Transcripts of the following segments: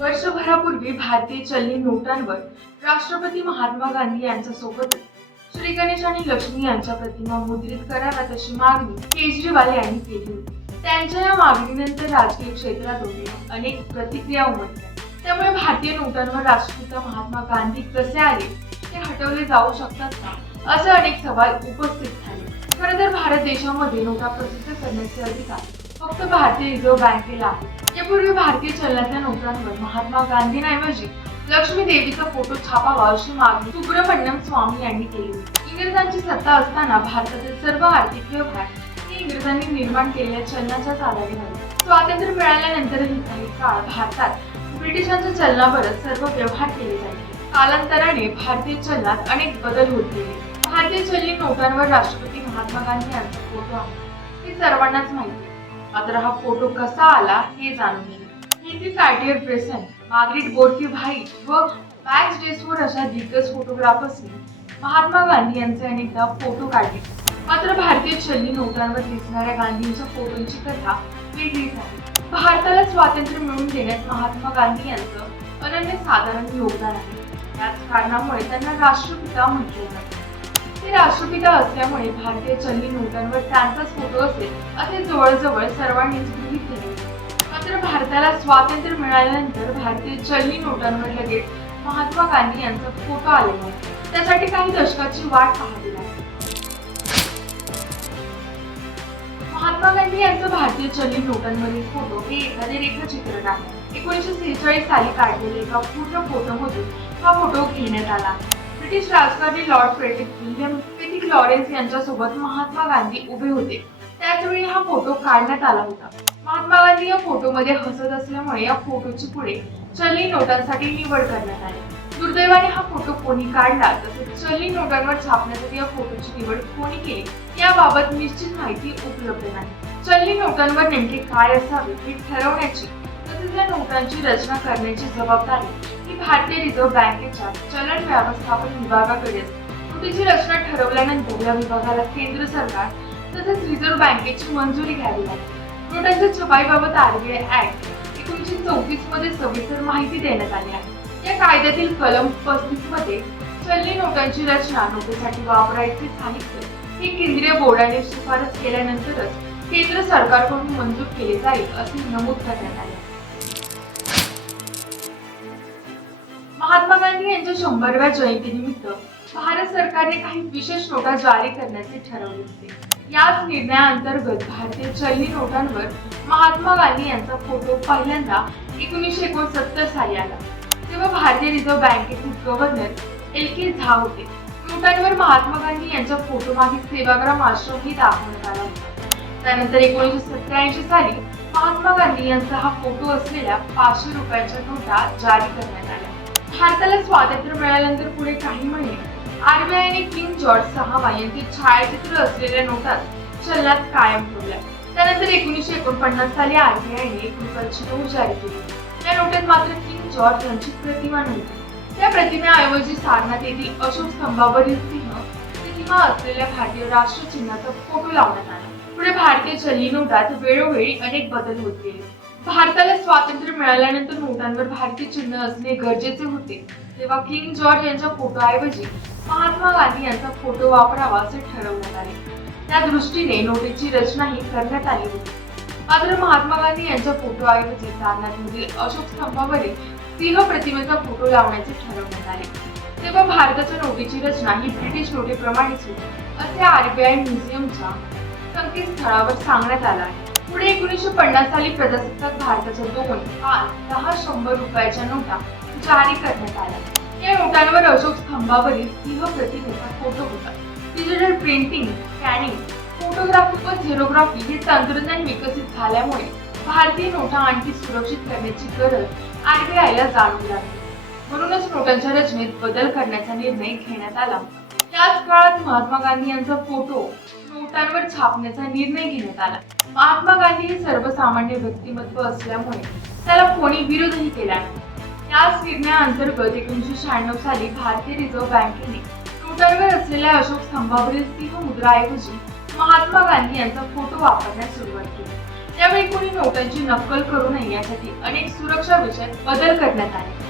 वर्षभरापूर्वी भारतीय चलनी नोटांवर राष्ट्रपती महात्मा गांधी यांच्यासोबतच श्री गणेश आणि लक्ष्मी यांच्या प्रतिमा मुद्रित कराव्यात अशी मागणी केजरीवाल यांनी केली होती. त्यांच्या या मागणीनंतर राजकीय क्षेत्रातून अनेक प्रतिक्रिया उमटल्या. त्यामुळे भारतीय नोटांवर राष्ट्रपिता महात्मा गांधी कसे आले, ते हटवले जाऊ शकतात का, असे अनेक सवाल उपस्थित झाले. खरं तर भारत देशामध्ये नोटा प्रसिद्ध करण्याचे अधिकार फक्त भारतीय रिझर्व्ह बँकेला आहे. यापूर्वी भारतीय चलनातल्या नोटांवर महात्मा गांधींऐवजी लक्ष्मी देवीचा फोटो छापावा अशी मागणी सुब्रमण्यम स्वामी यांनी केली होती. इंग्रजांची सत्ता असताना भारतातील सर्व आर्थिक व्यवहार हे इंग्रजांनी निर्माण केलेल्या चलनाच्याच आधारे झाले. स्वातंत्र्य मिळाल्यानंतरही काही काळ भारतात ब्रिटिशांच्या चलनावरच सर्व व्यवहार केले जायचे. कालांतराने भारतीय चलनात अनेक बदल होत गेले. भारतीय चलनी नोटांवर राष्ट्रपती महात्मा गांधी यांचा फोटो आहे हे सर्वांनाच माहिती आहे. मात्र हा फोटो कसा आला हे जाणून घेऊ. Henry Cartier Bresson, Margaret Borke white व मॅक्स डेसवर अशा दिग्गज फोटोग्राफर्सनी महात्मा गांधी यांचे अनेकदा फोटो काढले. मात्र भारतीय चलनी नोटांवर दिसणाऱ्या गांधींच्या फोटोंची कथा वेगळीच आहे. भारताला स्वातंत्र्य मिळवून देण्यात महात्मा गांधी यांचं अनन्यसाधारण योगदान आहे. याच कारणामुळे त्यांना राष्ट्रपिता म्हटले जाते. ते राष्ट्रपिता असल्यामुळे भारतीय चलनी नोटांवर त्यांचाच फोटो असेल असे जवळजवळ सर्वांनीच गृहीत धरले. मात्र भारताला स्वातंत्र्य मिळाल्यानंतर भारतीय चलनी नोटांवर लगेच महात्मा गांधी यांचा फोटो आलेला आहे. त्यासाठी काही दशकाची वाट पाहावी लागली. महात्मा गांधी यांचं भारतीय चलनी नोटांवरील फोटो हे एखादे रेखाचित्रण आहे. 1946 साली काढलेले एका पूर्ण फोटोमधून हा फोटो घेण्यात आला. ब्रिटिश राजकारणी lord Frederick William Pethick Lawrence यांच्यासोबत महात्मा गांधी उभे होते. त्याचवेळी हा फोटो काढण्यात आला होता. महात्मा गांधी या फोटोमध्ये हसत असल्यामुळे या फोटोची पुढे चलनी नोटांसाठी निवड करण्यात आली. दुर्दैवाने हा फोटो कोणी काढला तसेच चलनी नोटांवर छापण्यासाठी या फोटोची निवड कोणी केली याबाबत निश्चित माहिती उपलब्ध नाही. चलनी नोटांवर नेमके काय असावे हे ठरवण्याची तसेच या नोटांची रचना करण्याची जबाबदारी ही भारतीय रिझर्व्ह बँकेच्या चलन व्यवस्थापन विभागाकडे असते. नोटीची रचना ठरवल्यानंतर या विभागाला केंद्र सरकार तसेच रिझर्व्ह बँकेची मंजुरी घ्यावी लागते. नोटांच्या छपाईबाबत आरबीआय ऍक्ट 1934 मध्ये सविस्तर माहिती देण्यात आली आहे. या कायद्यातील कलम 35 मध्ये चलनी नोटांची रचना, नोटेसाठी वापरायचे साहित्य हे केंद्रीय बोर्डाने शिफारस केल्यानंतरच केंद्र सरकारकडून मंजूर केले जाईल असे नमूद करण्यात आले. महात्मा गांधी यांच्या 100व्या जयंतीनिमित्त भारत सरकारने काही विशेष नोटा जारी करण्याचे ठरवले होते. याच निर्णयाअंतर्गत भारतीय चलनी नोटांवर महात्मा गांधी यांचा फोटो पहिल्यांदा 1969 साली आला. तेव्हा भारतीय रिझर्व्ह बँकेचे गव्हर्नर एल.के. झा होते. नोटांवर महात्मा गांधी यांच्या फोटो मागे सेवाग्राम आश्रमही दाखवण्यात आला होता. त्यानंतर 1987 साली महात्मा गांधी यांचा हा फोटो असलेल्या 500 रुपयांच्या नोटा जारी करण्यात आल्या. भारताला स्वातंत्र्य मिळाल्यानंतर पुढे काही महिने आरबीआयने किंग जॉर्ज 6वा यांचे छायाचित्र असलेल्या नोटा चलनात कायम ठेवल्या. त्यानंतर 1949 साली आरबीआयने 1 रुपयाची नोट जारी केली. या नोटेत मात्र किंग जॉर्ज यांची प्रतिमा नव्हती. त्या प्रतिमेऐवजी सारनाथ येथील अशोक स्तंभावरील सिंह प्रतिमा असलेल्या भारतीय राष्ट्र चिन्हाचा फोटो लावण्यात आला. पुढे भारतीय चलनी नोटात वेळोवेळी अनेक बदल होत गेले. भारताला स्वातंत्र्य मिळाल्यानंतर नोटांवर भारतीय चिन्ह असणे गरजेचे होते. तेव्हा किंग जॉर्ज यांच्या फोटोऐवजी महात्मा गांधी यांचा फोटो वापरावा असे ठरवण्यात आले. त्या दृष्टीने नोटेची रचनाही करण्यात आली होती. मात्र महात्मा गांधी यांच्या फोटोऐवजी सारनाथमधील अशोक स्तंभावरील सिंह प्रतिमेचा फोटो लावण्याचे ठरवण्यात आले. तेव्हा भारताच्या नोटेची रचना ही ब्रिटिश नोटेप्रमाणेच होती असे आरबीआय म्युझियमच्या संकेतस्थळावर सांगण्यात आलं आहे. पुढे 1950 साली प्रजासत्ताक भारताच्या 2, 5, 10, 100 रुपयाच्या नोटा जारी करण्यात आल्या. या नोटांवर अशोक स्तंभावरील सिंह प्रतिमेचा फोटो होता. डिजिटल प्रिंटिंग, स्कॅनिंग, फोटोग्राफी व झेरोग्राफी हे तंत्रज्ञान विकसित झाल्यामुळे भारतीय नोटा आणखी सुरक्षित करण्याची गरज आरबीआयला जाणवू लागली. म्हणूनच नोटांच्या रचनेत बदल करण्याचा निर्णय घेण्यात आला. याच काळात महात्मा गांधी यांचा फोटो नोटांवर छापण्याचा निर्णय घेण्यात आला. महात्मा गांधी हे सर्वसामान्य व्यक्तिमत्व असल्यामुळे त्याला कोणी विरोधही केला नाही. याच निर्णयाअंतर्गत 1996 साली भारतीय रिझर्व्ह बँकेने नोटांवर असलेल्या अशोक स्तंभावरील सिंह मुद्राऐवजी महात्मा गांधी यांचा फोटो वापरण्यास सुरुवात केली. त्यावेळी कोणी नोटांची नक्कल करू नये यासाठी अनेक सुरक्षा विषयात बदल करण्यात आले.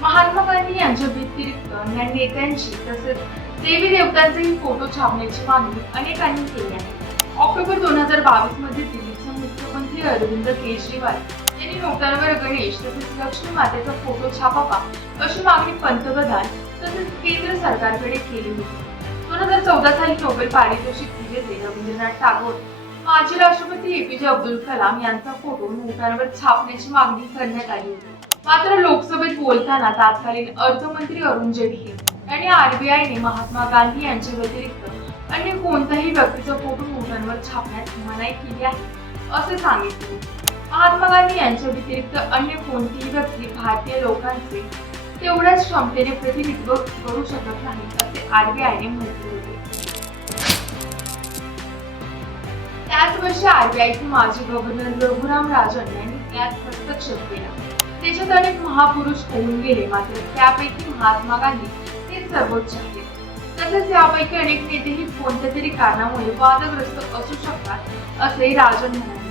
महात्मा गांधी यांच्या व्यतिरिक्त अन्य नेत्यांची तसेच देवी देवतांचेही फोटो छापण्याची मागणी अनेकांनी केली आहे. ऑक्टोबर 2022 मध्ये दिल्लीचे मुख्यमंत्री अरविंद केजरीवाल यांनी नोटांवर गणेश तसेच लक्ष्मी मातेचा फोटो छापावा अशी मागणी पंतप्रधान तसेच केंद्र सरकारकडे केली होती. 2014 साली नोबेल पारितोषिक विजेते रवींद्रनाथ टागोर, माजी राष्ट्रपती एपीजे अब्दुल कलाम यांचा फोटो नोटांवर छापण्याची मागणी करण्यात आली होती. मात्र लोकसभेत बोलताना तत्कालीन अर्थमंत्री अरुण जेटली यांनी आरबीआयने महात्मा गांधी यांच्या व्यतिरिक्त अन्य कोणत्याही व्यक्तीचा फोटो नोटांवर छापण्यास मनाई केली आहे असे सांगितले. महात्मा गांधी यांच्या व्यतिरिक्त अन्य कोणतीही व्यक्ती भारतीय लोकांचे तेवढ्याच क्षमतेने प्रतिनिधित्व करू शकत नाही असे आरबीआयने म्हटले होते. त्याच वर्षी आरबीआयचे माजी गव्हर्नर रघुराम राजन यांनी यात हस्तक्षेप केला. देशात अनेक महापुरुष होऊन गेले, मात्र त्यापैकी महात्मा गांधी हे सर्वोच्च आहेत. तसेच यापैकी अनेक नेतेही कोणत्या तरी कारणामुळे वादग्रस्त असू शकतात असे राजन म्हणाले.